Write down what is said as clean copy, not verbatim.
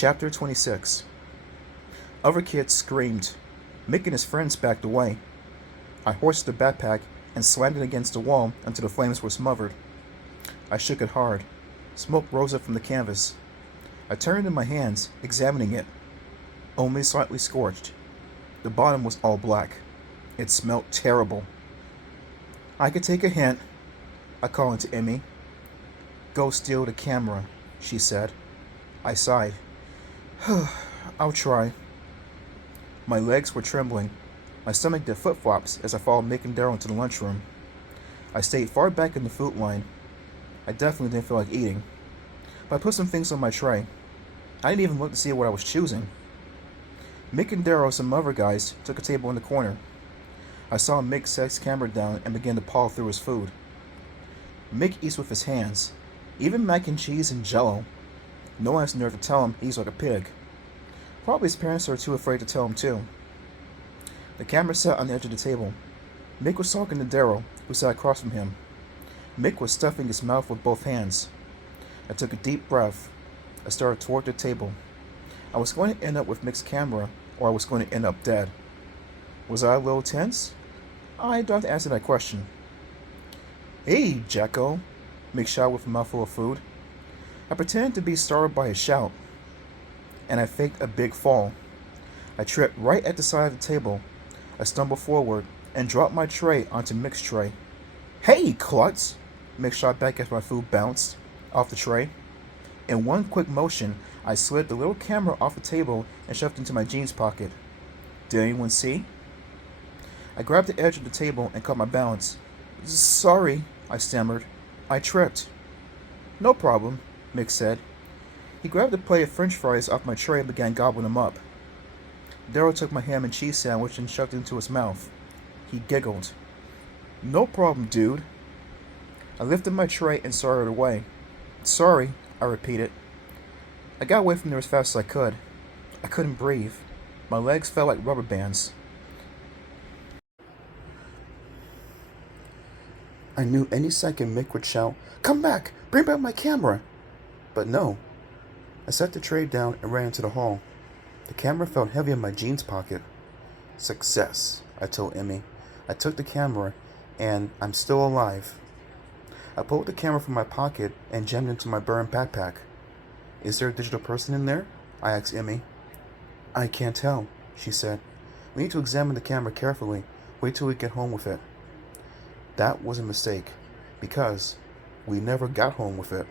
Chapter 26. Other kids screamed. Mick and his friends backed away. I hoisted the backpack and slammed it against the wall until the flames were smothered. I shook it hard. Smoke rose up from the canvas. I turned it in my hands, examining it. Only slightly scorched. The bottom was all black. It smelled terrible. I could take a hint, I called to Emmy. Go steal the camera, she said. I sighed. I'll try. My legs were trembling. My stomach did flip-flops as I followed Mick and Daryl into the lunchroom. I stayed far back in the food line. I definitely didn't feel like eating. But I put some things on my tray. I didn't even look to see what I was choosing. Mick and Daryl and some other guys took a table in the corner. I saw Mick set his camera down and began to paw through his food. Mick eats with his hands, even mac and cheese and jello. No one has the nerve to tell him he's like a pig. Probably his parents are too afraid to tell him too. The camera sat on the edge of the table. Mick was talking to Daryl, who sat across from him. Mick was stuffing his mouth with both hands. I took a deep breath. I started toward the table. I was going to end up with Mick's camera, or I was going to end up dead. Was I a little tense? I don't have to answer that question. Hey, Jacko, Mick shouted with a mouthful of food. I pretended to be startled by his shout, and I faked a big fall. I tripped right at the side of the table. I stumbled forward and dropped my tray onto Mick's tray. Hey, klutz! Mick shot back as my food bounced off the tray. In one quick motion, I slid the little camera off the table and shoved it into my jeans pocket. Did anyone see? I grabbed the edge of the table and caught my balance. Sorry, I stammered. I tripped. No problem, Mick said. He grabbed a plate of french fries off my tray and began gobbling them up. Daryl took my ham and cheese sandwich and shoved it into his mouth. He giggled. No problem, dude. I lifted my tray and started away. Sorry, I repeated. I got away from there as fast as I could. I couldn't breathe. My legs felt like rubber bands. I knew any second Mick would shout, Come back! Bring back my camera! But no. I set the tray down and ran into the hall. The camera felt heavy in my jeans pocket. Success, I told Emmy. I took the camera, and I'm still alive. I pulled the camera from my pocket and jammed it into my burned backpack. Is there a digital person in there? I asked Emmy. I can't tell, she said. We need to examine the camera carefully. Wait till we get home with it. That was a mistake, because we never got home with it.